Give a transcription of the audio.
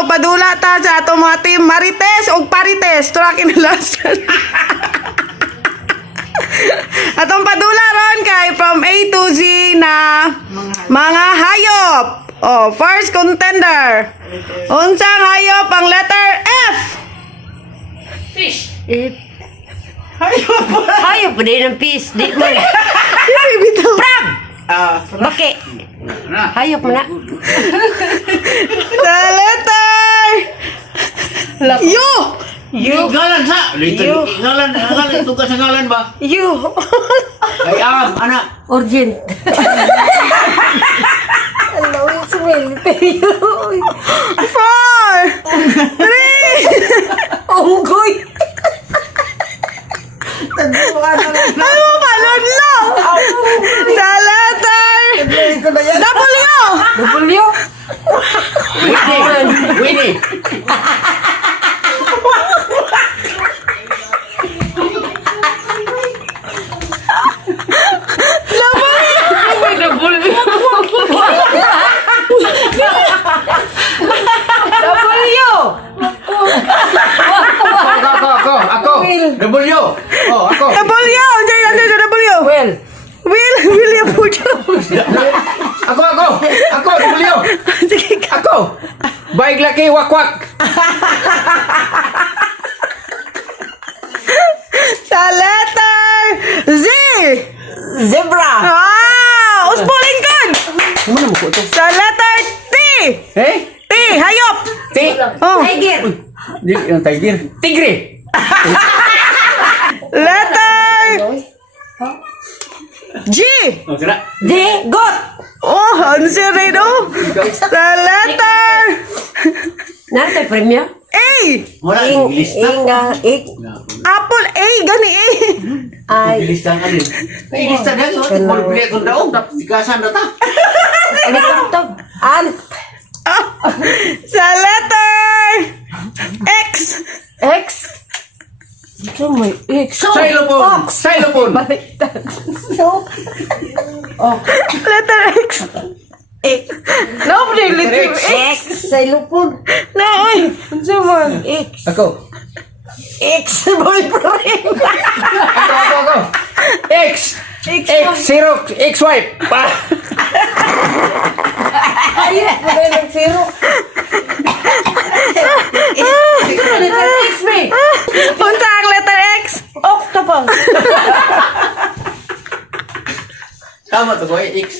magpadula ta sa atong mga team Marites o Parites. Tura kinalasan. Atong padula ron kay from A to Z na mga hayop. Oh, first contender. Unsang hayop ang letter F? Fish. Hayop. Hayop pa din ang fish. Di mo. Prab! Baki. Hayop mo na. Sa letter U. Ngalan sa. Ngalan ito ka sa ngalan ba? U. Ay anak. Urgent. Hello, it's me. 4, 3. Unggoy. Ano ba? Lodlo. Sa letter W. W. Winnie. Ako. W. Oh, ako. W. Diyan natin sa W. Well. William Pujo. Ako, W. Sige ka. Ako. Baik laki wakwak. Sa letter Z. Zebra. Uspulingkod. Mana mo ko to? Sa letter T. Eh? T. Hayop. Ti. Oh. Tiger. Di yung tiger. Tigre. Letter G. Oh, sira. Di. Got. Oh, ano siya rin, oh? Sa letter Nasa premium. A. Wala English na. Apple A. Gani A. Ay, English lang alin. English na dito. Mo bili ko daw dapat tikasan na ta. Helicopter. ant. Sa letter X. X. Ito may X. Xylophone. Baliktad. So, Letter X. X. No, letter X. X. Sa lupon. No, oy. Ano man? X. Ako. X. Boyfriend. Ako. X. Zero. X wife. Pa. Ayun, wala ng zero. X me. Punta ang letter X. Octopus. Tama to ko X.